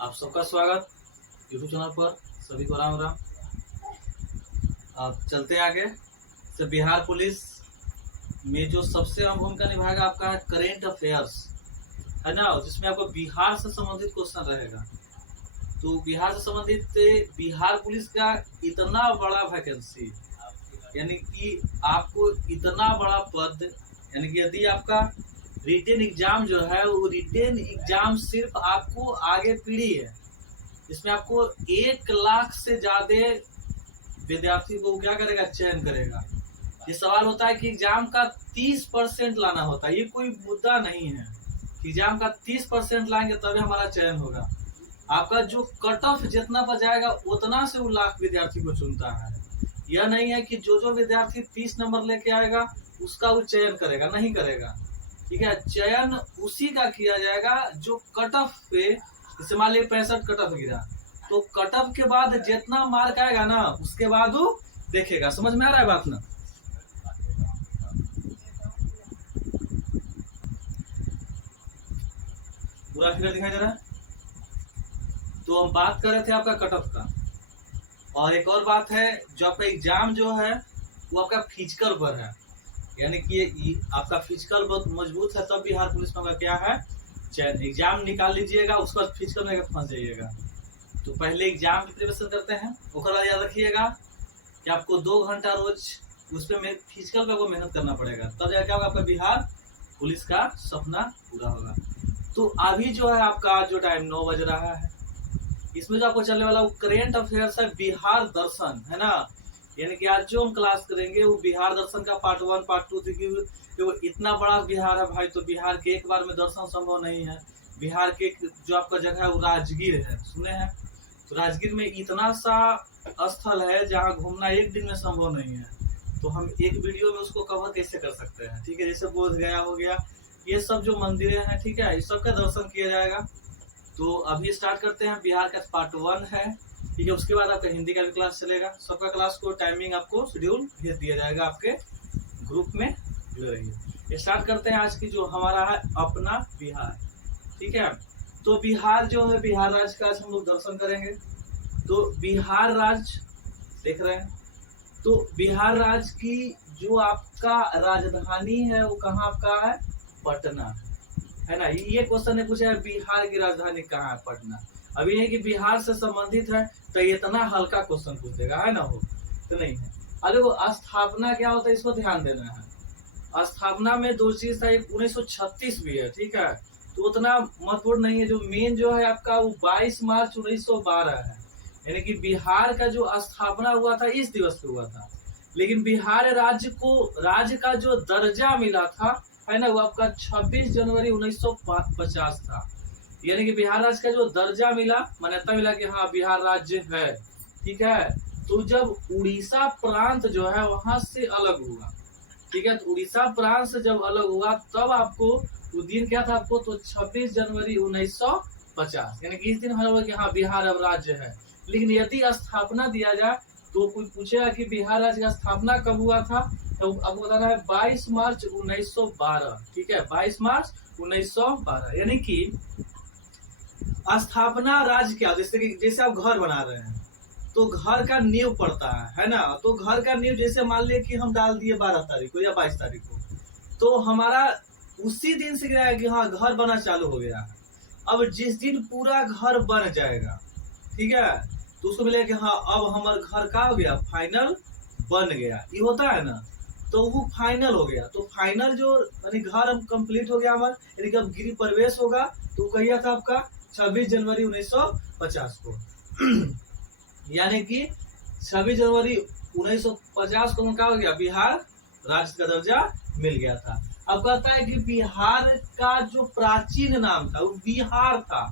आप सबका स्वागत यूट्यूब चैनल पर। सभी को राम राम। अब चलते हैं आगे। से बिहार पुलिस में जो सबसे अहम भूमिका निभाएगा आपका है करेंट अफेयर्स, है ना, जिसमें आपको बिहार से संबंधित क्वेश्चन रहेगा। तो बिहार से संबंधित बिहार पुलिस का इतना बड़ा वैकेंसी, यानी कि आपको इतना बड़ा पद, यानी कि यदि आपका रिटेन एग्जाम जो है वो रिटेन एग्जाम सिर्फ आपको आगे पीढ़ी है, इसमें आपको 1 लाख से ज्यादा विद्यार्थी को क्या करेगा, चयन करेगा। ये सवाल होता है कि एग्जाम का 30% लाना होता है, ये कोई मुद्दा नहीं है। एग्जाम का 30% लाएंगे तभी हमारा चयन होगा। आपका जो कट ऑफ जितना पर जाएगा उतना से वो लाख विद्यार्थी को चुनता है। यह नहीं है कि जो विद्यार्थी 30 नंबर लेके आएगा उसका वो चयन करेगा, नहीं करेगा। ठीक है, चयन उसी का किया जाएगा जो कट ऑफ पे, जैसे मान लीजिए 65 कट ऑफ गिरा, तो कट ऑफ के बाद जितना मार्क आएगा ना उसके बाद वो देखेगा। समझ में आ रहा है बात ना? पूरा फिगर दिखाई दे रहा है। तो हम बात कर रहे थे आपका कट ऑफ का, और एक और बात है, जो आपका एग्जाम जो है वो आपका फिजिकल पर है, यानी कि आपका फिजिकल बहुत मजबूत है तब बिहार पुलिस में क्या है, चयन। एग्जाम निकाल लीजिएगा, उसके बाद फिजिकल में फंस जाइएगा। तो पहले एग्जाम की प्रिपरेशन करते हैं, उसके बाद याद रखिएगा कि आपको 2 घंटा रोज उसमें फिजिकल पे मेहनत करना पड़ेगा, तब जाकर होगा आपका बिहार पुलिस का सपना पूरा होगा। तो अभी जो है आपका जो टाइम 9 बज रहा है, इसमें जो आपको चलने वाला वो करेंट अफेयर्स है बिहार दर्शन, है ना। यानी कि आज जो हम क्लास करेंगे वो बिहार दर्शन का पार्ट 1 पार्ट 2 देखिए। इतना बड़ा बिहार है भाई, तो बिहार के एक बार में दर्शन संभव नहीं है। बिहार के जो आपका जगह है वो राजगीर है, सुने हैं? तो राजगीर में इतना सा स्थल है जहाँ घूमना एक दिन में संभव नहीं है। तो हम एक वीडियो में उसको कवर कैसे कर सकते हैं? ठीक है, जैसे बोध गया हो गया, ये सब जो मंदिरें हैं, ठीक है, इस सब का दर्शन किया जाएगा। तो अभी स्टार्ट करते हैं। बिहार का पार्ट 1 है, ठीक है। उसके बाद आपका हिंदी का भी क्लास चलेगा। सबका क्लास को टाइमिंग आपको शेड्यूल भेज दिया जाएगा आपके ग्रुप में, जुड़े रहिए। स्टार्ट करते हैं आज की जो हमारा है अपना बिहार, ठीक है। तो बिहार जो है, बिहार राज्य का आज हम लोग दर्शन करेंगे। तो बिहार राज्य देख रहे हैं, तो बिहार राज्य की जो आपका राजधानी है वो कहाँ आपका है, पटना, है ना। ये क्वेश्चन ने पूछा है बिहार की राजधानी कहाँ है, पटना। अभी नहीं कि बिहार से संबंधित है तो इतना हल्का क्वेश्चन पूछ देगा, है ना, हो तो नहीं है। अरे वो स्थापना क्या होता है इसको ध्यान देना है। स्थापना में 2 चीज था, एक 1936 भी है, ठीक है, तो उतना महत्वपूर्ण नहीं है। जो मेन जो है आपका वो 22 मार्च 1912 है, यानी कि बिहार का जो स्थापना हुआ था इस दिवस पे हुआ था। लेकिन बिहार राज्य को राज्य का जो दर्जा मिला था, है ना, वो आपका 26 जनवरी 1950 था। यानी कि बिहार राज्य का जो दर्जा मिला, मान्यता मिला कि हाँ बिहार राज्य है, ठीक है। तो जब उड़ीसा प्रांत जो है वहां से अलग हुआ, ठीक है, तो उड़ीसा प्रांत से जब अलग हुआ तब आपको वो दिन क्या था आपको, तो 26 जनवरी 1950, यानी कि इस दिन हमें कि हाँ बिहार अब राज्य है। लेकिन यदि स्थापना दिया जाए तो कोई पूछेगा कि बिहार राज्य का स्थापना कब हुआ था, तो आपको बताना है 22 मार्च 1912, ठीक है, 22 मार्च 1912। यानी कि स्थापना राज्य क्या, जैसे आप घर बना रहे हैं तो घर का नींव पड़ता है ना। तो घर का नींव जैसे मान लिया कि हम डाल दिए 12 तारीख को या 22 तारीख को, तो हमारा उसी दिन से क्या है कि हाँ घर बना चालू हो गया है। अब जिस दिन पूरा घर बन जाएगा, ठीक है, तो उसको मिलेगा कि हाँ अब हमारा घर का हो गया, फाइनल बन गया, ये होता है ना। तो वो फाइनल हो गया, तो फाइनल जो यानी घर हम कंप्लीट हो गया हमारा, यानी कि अब गृह प्रवेश होगा, तो कहिया था आपका 26 जनवरी 1950 को यानी कि 26 जनवरी 1950 को क्या हो गया, बिहार राज्य का दर्जा मिल गया था। अब कहता है कि बिहार का जो प्राचीन नाम था वो बिहार था,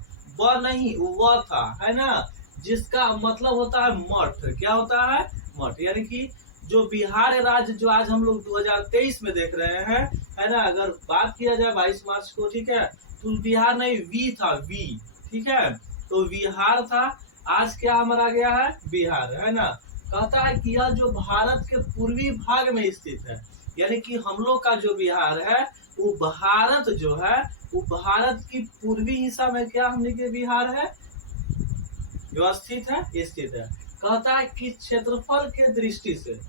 व नहीं वो था, है ना, जिसका मतलब होता है मठ। क्या होता है, मठ। यानी कि जो बिहार राज्य जो आज हम लोग 2023 में देख रहे हैं, है ना, अगर बात किया जाए 22 मार्च को, ठीक है, तो बिहार नहीं वी था, वी, ठीक है, तो बिहार था। आज क्या हमारा गया है, बिहार, है ना। कहता है कि यह जो भारत के पूर्वी भाग में स्थित है, यानी कि हम लोग का जो बिहार है वो भारत जो है वो भारत की पूर्वी हिस्सा में क्या हमने के बिहार है, व्यवस्थित है, स्थित है। कहता है कि क्षेत्रफल के दृष्टि से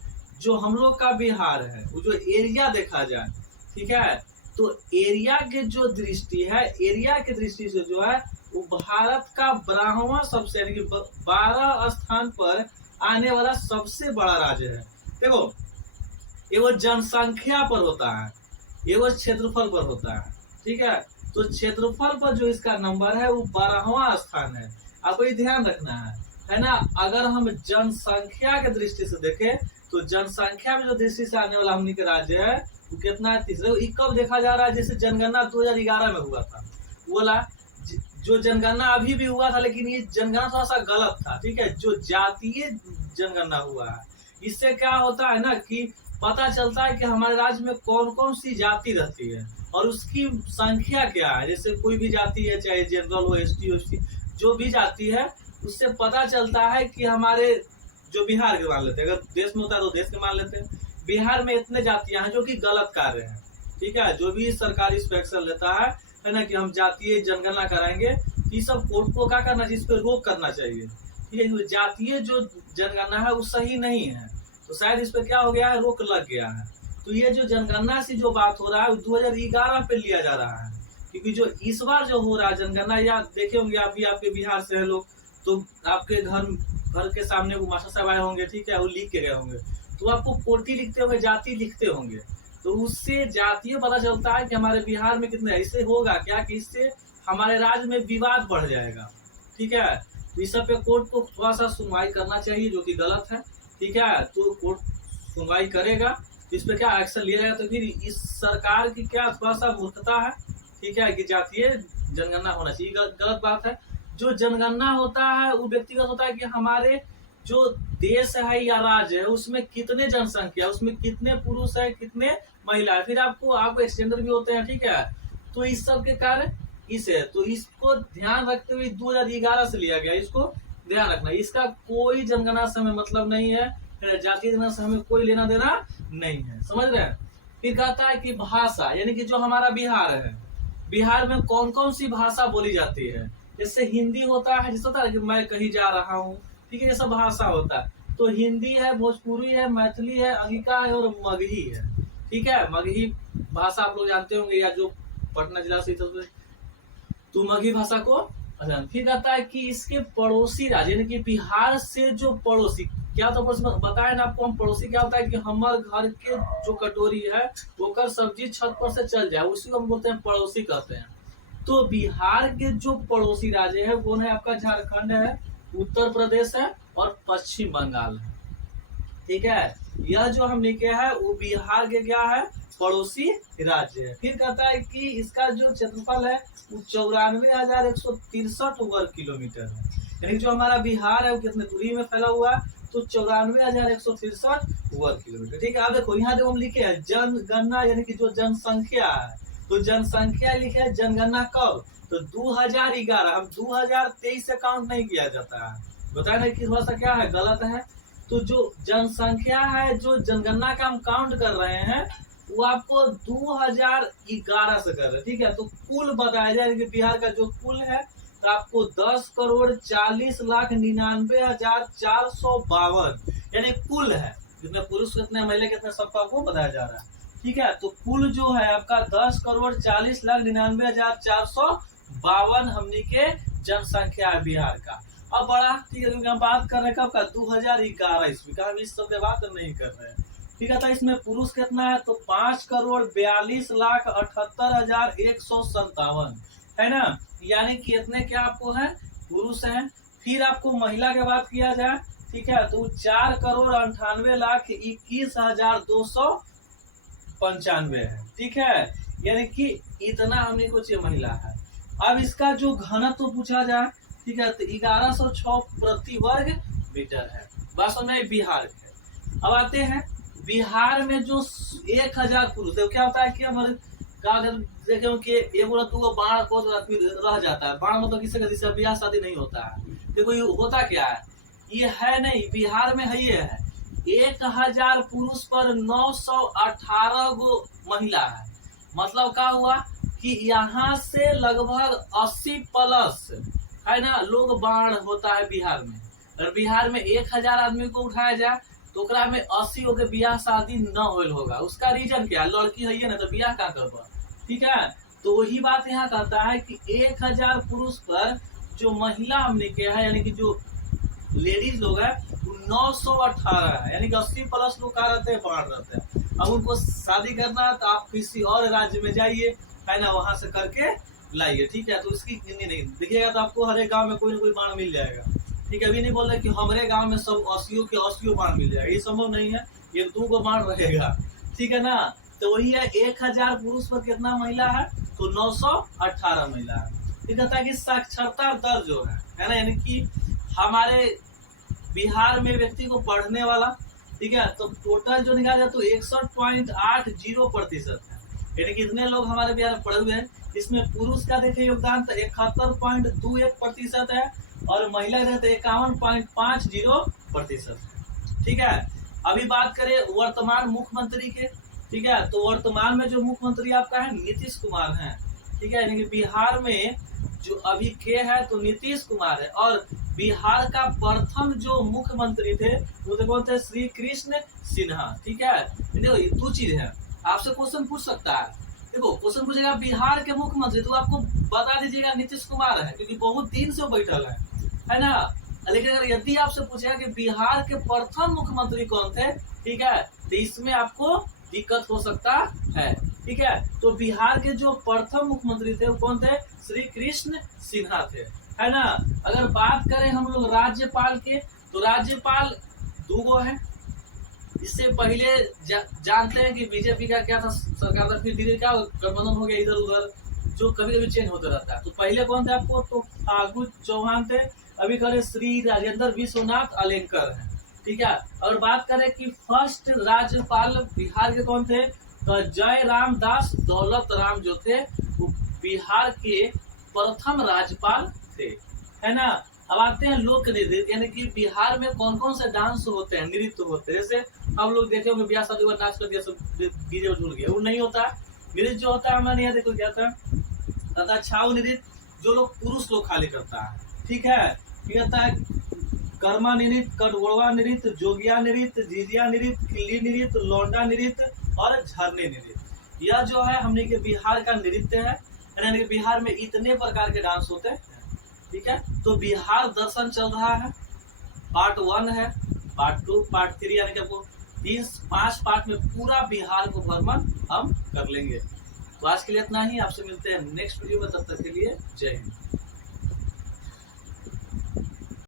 जो हम लोग का बिहार है, वो जो एरिया देखा जाए, ठीक है, तो एरिया के जो दृष्टि है, एरिया के दृष्टि से जो है वो भारत का 12वां सबसे, यानी कि 12 स्थान पर आने वाला सबसे बड़ा राज्य है। देखो, ये वो जनसंख्या पर होता है, ये वो क्षेत्रफल पर होता है, ठीक है। तो क्षेत्रफल पर जो इसका नंबर है वो 12वां स्थान है। आपको ये ध्यान रखना है ना। अगर हम जनसंख्या के दृष्टि से देखें तो जनसंख्या में जो दृष्टि से आने वाला हमने के राज्य है वो कितना है, तीसरे। कब देखा जा रहा है, जैसे जनगणना 2011 में हुआ था, बोला जो जनगणना अभी भी हुआ था, लेकिन ये जनगणना थोड़ा सा गलत था, ठीक है। जो जातीय जनगणना हुआ है, इससे क्या होता है ना कि पता चलता है कि हमारे राज्य में कौन कौन सी जाति रहती है और उसकी संख्या क्या है। जैसे कोई भी जाति है, चाहे जनरल हो, एसटी, ओसी, जो भी जाति है, उससे पता चलता है कि हमारे जो बिहार के मान लेते हैं, अगर देश में होता है तो देश के मान लेते हैं, बिहार में इतने जातियां हैं, जो कि गलत कार्य है, ठीक है। जो भी सरकारी इस पे एक्शन लेता है ना, कि हम जातीय जनगणना कराएंगे, ये सब कोर्ट को क्या करना चाहिए, इस पे रोक करना चाहिए, ठीक है। जातीय जो जनगणना है वो सही नहीं है, तो शायद इस पे क्या हो गया है, रोक लग गया है। तो ये जो जनगणना से जो बात हो रहा है 2011 पे लिया जा रहा है, क्योंकि जो इस बार जो हो रहा है जनगणना, या देखे होंगे आप भी, आपके बिहार से है लोग, तो आपके घर के सामने वो मास्टर साहब आए होंगे, ठीक है, वो लिख के गए होंगे, तो आपको कोटि लिखते होंगे, जाति लिखते होंगे, तो उससे जातीय पता चलता है कि हमारे बिहार में कितने। इससे होगा क्या कि इससे हमारे राज्य में विवाद बढ़ जाएगा, ठीक है। तो इस सब पे कोर्ट को थोड़ा सा सुनवाई करना चाहिए, जो कि गलत है, ठीक है। तो कोर्ट सुनवाई करेगा, इस पे क्या एक्शन लिया जाएगा। तो फिर इस सरकार की क्या थोड़ा सा मूर्खता है, ठीक है, कि जातीय जनगणना होना चाहिए, गलत बात है। जो जनगणना होता है वो व्यक्तिगत होता है कि हमारे जो देश है या राज्य है उसमें कितने जनसंख्या, उसमें कितने पुरुष है, कितने महिला है, फिर आपको एक्सटेंडर भी होते हैं, ठीक है। तो इस सब के कारण इसे, तो इसको ध्यान रखते हुए 2011 से लिया गया, इसको ध्यान रखना। इसका कोई जनगणना से हमें मतलब नहीं है, जातीय जनगणना से हमें कोई लेना देना नहीं है, समझ रहे हैं। फिर कहता है कि भाषा, यानी कि जो हमारा बिहार है, बिहार में कौन कौन सी भाषा बोली जाती है। जैसे हिंदी होता है, जिस होता है कि मैं कहीं जा रहा हूँ, ठीक है, ये सब भाषा होता है। तो हिंदी है, भोजपुरी है, मैथिली है, अंगिका है और मगही है, ठीक है। मगही भाषा आप लोग जानते होंगे, या जो पटना जिला से, तो मगही भाषा को। अच्छा, फिर कहता है कि इसके पड़ोसी राज्य, यानी कि बिहार से जो पड़ोसी, क्या तो बताए ना आपको, हम पड़ोसी क्या होता है कि हमारे घर के जो कटोरी है वो कर सब्जी छत पर से चल जाए, उसी को हम बोलते हैं पड़ोसी कहते हैं। तो बिहार के जो पड़ोसी राज्य है वो है आपका झारखंड है, उत्तर प्रदेश है और पश्चिम बंगाल है, ठीक है। यह जो हम लिखे है वो बिहार के क्या है, पड़ोसी राज्य है। फिर कहता है कि इसका जो क्षेत्रफल है वो 94,163 वर्ग किलोमीटर है, यानी जो हमारा बिहार है वो कितने दूरी में फैला हुआ है, तो 94,163 वर्ग किलोमीटर, ठीक है। अब देखो यहाँ जो हम लिखे हैं जनगणना, यानी कि जो जनसंख्या है, तो जनसंख्या लिखे है, जनगणना कब, तो 2011, हम 2023 से काउंट नहीं किया जाता है, बताया ना कि थोड़ा सा क्या है, गलत है। तो जो जनसंख्या है, जो जनगणना का हम काउंट कर रहे हैं, वो आपको 2011 से कर रहे हैं, ठीक है। तो कुल बताया जाए कि बिहार का जो कुल है, तो आपको 10,40,99,452 यानी कुल है, जितने पुरुष कितने महिला कितने सबका आपको बताया जा रहा है, ठीक है। तो कुल जो है आपका 10,40,99,452 हमनी के जनसंख्या है बिहार का। अब बड़ा, ठीक है, हम बात कर रहे हैं कब का, 2011 ईस्वी का, हम इस सब पे बात नहीं कर रहे हैं, ठीक है। तो इसमें पुरुष कितना है, तो 5,42,78,157 है ना, यानी कि इतने क्या आपको है, पुरुष हैं। फिर आपको महिला की बात किया जाए, ठीक है, तो 4,98,21,295 है, ठीक है, यानी कि इतना हमने को चाहिए महिला है। अब इसका जो घनत्व तो पूछा जाए, ठीक है, तो 1106 प्रति वर्ग मीटर है, बात सुन बिहार के। अब आते हैं बिहार में जो 1,000 पुरुष है, क्या होता है कि हमारे देखे कि एगो दूगो बाढ़ को रह जाता है, बाढ़ मतलब किसी का ब्याह शादी नहीं होता है। देखो ये होता क्या है, ये है नहीं, बिहार में है, ये है 1,000 पुरुष पर 918 गो महिला है। मतलब क्या हुआ कि यहाँ से लगभग 80 प्लस है ना, लोग बाढ़ होता है बिहार में, और बिहार में 1000 आदमी को उठाया जाए तो ओकरा में 80 के बियाह शादी न होल होगा। उसका रीजन क्या, लड़की है ना तो बियाह का करबा, ठीक है। तो वही बात यहाँ कहता है कि 1000 पुरुष पर जो महिला हमने के है, यानी कि जो लेडीज लोग है, 918 है, यानी कि 80 प्लस लोग कहा रहते हैं, बाढ़ रहते हैं। अब उनको शादी करना है तो आप किसी और राज्य में जाइए, है ना, वहां से करके लाइए, ठीक है। तो इसकी गिनती नहीं देखिएगा तो आपको हर एक गाँव में कोई ना कोई बाढ़ मिल जाएगा, ठीक है। अभी नहीं बोल रहे कि हमारे गांव में सब 80 के 80 बाढ़ मिल जाएगा, ये संभव नहीं है, ये 2 को बाढ़ रहेगा, ठीक है ना। तो वही है, 1000 पुरुष पर कितना महिला है, तो 918 महिला है। ये कहता है कि साक्षरता दर जो है ना, यानी कि हमारे बिहार में व्यक्ति को पढ़ने वाला, ठीक है, तो टोटल जो निकाला जाए तो 61.80% है, यानी कि इतने लोग हमारे बिहार में पढ़े हुए हैं। इसमें पुरुष का देखे योगदान तो 71.21% है, और महिला का 51.50% है, ठीक है। अभी बात करें वर्तमान मुख्यमंत्री के, ठीक है, तो वर्तमान में जो मुख्यमंत्री आपका है नीतीश कुमार है, ठीक है, यानी कि बिहार में जो अभी के है तो नीतीश कुमार है। और बिहार का प्रथम जो मुख्यमंत्री थे वो तो कौन थे, श्री कृष्ण सिन्हा, ठीक है। देखो ये 2 चीज है, आपसे क्वेश्चन पूछ सकता है, देखो क्वेश्चन पूछेगा बिहार के मुख्यमंत्री, तो आपको बता दीजिएगा नीतीश कुमार है, क्योंकि बहुत दिन से वो बैठल है ना। लेकिन अगर यदि आपसे पूछेगा कि बिहार के प्रथम मुख्यमंत्री कौन थे, ठीक है, तो इसमें आपको दिक्कत हो सकता है, ठीक है। तो बिहार के जो प्रथम मुख्यमंत्री थे वो कौन थे, श्री कृष्ण सिन्हा थे, है ना। अगर बात करें हम लोग राज्यपाल के, तो राज्यपाल 2 गो है। इससे पहले जानते हैं कि बीजेपी का क्या था, सरकार था, फिर धीरे क्या गठबंधन हो गया इधर उधर, जो कभी कभी चेंज होता रहता है। तो पहले कौन थे आपको, तो फागु चौहान थे। अभी करें श्री राजेंद्र विश्वनाथ अलेंकर है, ठीक है। और बात करें कि फर्स्ट राज्यपाल बिहार के कौन थे, तो जय राम दास दौलत राम जो थे वो बिहार के प्रथम राज्यपाल थे, है ना। अब आते हैं लोक नृत्य, यानी कि बिहार में कौन कौन से डांस होते हैं, नृत्य होते हैं। जैसे हम लोग देखे होंगे ब्याह शादी में नाच कर दिया, सब डीजे झूल गया, वो नहीं होता। नृत्य जो होता है हमारे यहाँ देखो क्या था, छाऊ नृत्य जो लोग पुरुष लोग खाली करता है, ठीक है। क्या होता है, कर्मा नृत्य, कटवड़वा नृत्य, जोगिया नृत्य, झिझिया नृत्य, खिल्ली नृत्य, लौंडा नृत्य और झरने नृत्य। यह जो है हमने के बिहार का नृत्य है, यानी बिहार में इतने प्रकार के डांस होते हैं, ठीक है। तो बिहार दर्शन चल रहा है, पार्ट 1 है, पार्ट 2, पार्ट 3, यानी कि आपको 5 पार्ट में पूरा बिहार को भ्रमण हम कर लेंगे। तो आज के लिए इतना ही, आपसे मिलते हैं नेक्स्ट वीडियो में, तब तक के लिए जय हिंद।